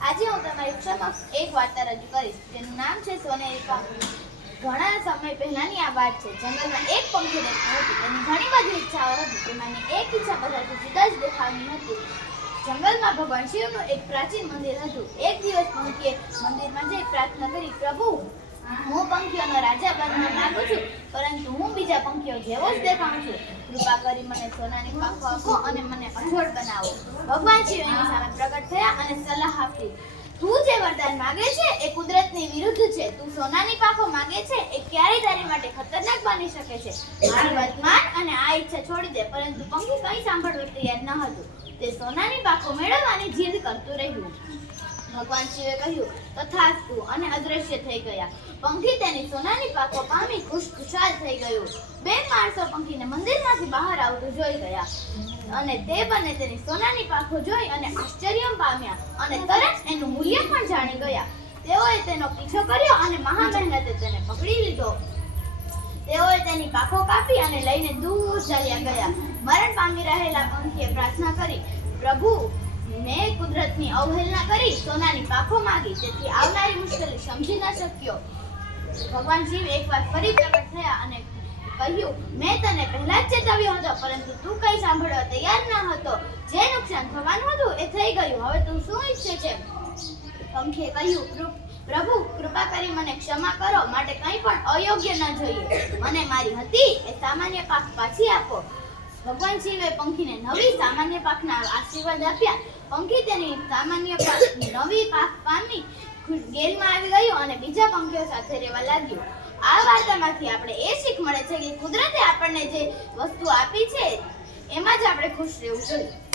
આજે હું તમારી સમક્ષ એક વાર્તા રજૂ કરીશ. તેનું નામ છે સોનેરી પંખી ઘણા સમય પહેલાની આ વાત છે. જંગલમાં એક પંખી રહેતું હતું. તેની ઘણી બધી ઈચ્છાઓ હતી. તેમાંની એક ઈચ્છા બધાથી જુદા જ દેખાવની હતી. જંગલમાં ભગવાન શિવનું એક પ્રાચીન મંદિર હતું. એક દિવસ પંખીએ મંદિરમાં જઈ પ્રાર્થના કરી, પ્રભુ પંખીઓનો રાજા બનવા માંગુ છું, પરંતુ હું બીજા પંખીઓ જેવો જ દેખાઉં છું. કૃપા કરી મને સોનાની પાંખો આપો અને મને અજોડ બનાવો. ભગવાન એની સામે પ્રગટ થયા અને સલાહ આપી. તું જે વરદાન માગે છે એ કુદરતની વિરુદ્ધ છે. તું સોનાની પાંખો માગે છે એ ક્યારેય તારી માટે ખતરનાક બની શકે છે. મારી વાત અને આ ઈચ્છા છોડી દે, પરંતુ પંખી કંઈ સાંભળવું તૈયાર ન હતું. તે સોનાની પાકો મેળવવાની જીદ કરતું રહ્યું ભગવાન શિવે કહ્યું, તથાસ્તુ, અને અદ્રશ્ય થઈ ગયા. પંખી તેની સોનાની પાકો પામી ખુશ ખુશાલ થઈ ગયું. બે માણસો પંખીને મંદિરમાંથી બહાર આવતું જોઈ ગયા. અને તે બંને તેની સોનાની પાકો જોઈ અને આશ્ચર્ય પામ્યા અને તરત એનું મૂલ્ય પણ જાણી ગયા. તેઓએ તેનો પીછો કર્યો અને મહા મહેનતે તેની પાંખો કાપી અને લઈને દૂર ચાલ્યા ગયા. મરણ પામી રહેલા પંખીએ પ્રાર્થના કરી, પ્રભુ, મેં કુદરતની અવહેલના કરી સોનાની પાંખો માગી, તેથી આવનારી મુશ્કેલી સમજી ન શક્યો. ભગવાન શિવ એકવાર ફરી પ્રગટ થયા અને કહ્યું, મેં તને પહેલા જ ચેતવ્યો હતો, પરંતુ તું કઈ સાંભળવા તૈયાર ન હતો. જે નુકસાન થવાનું હતું એ થઈ ગયું. હવે તું શું ઈચ્છે છે? પંખે કહ્યું "કૃ- પ્રભુ, કૃપા કરી મને ક્ષમા કરો, માટે કંઈ પણ અયોગ્ય ન જોઈએ. મને મારી હતી એ સામાન્ય પાક પાછી આપો. ભગવાન શિવે પંખીને નવી સામાન્ય પાકના આશીર્વાદ આપ્યા. પંખી તેની સામાન્ય પાક, નવી પાક પામી ગેલમાં આવી ગયું અને બીજા પંખીઓ સાથે રહેવા લાગ્યું. આ વાર્તામાંથી આપણે એ શીખ મળે છે કે કુદરતે આપણને જે વસ્તુ આપી છે, એમાં જ આપણે ખુશ રહેવું જોઈએ.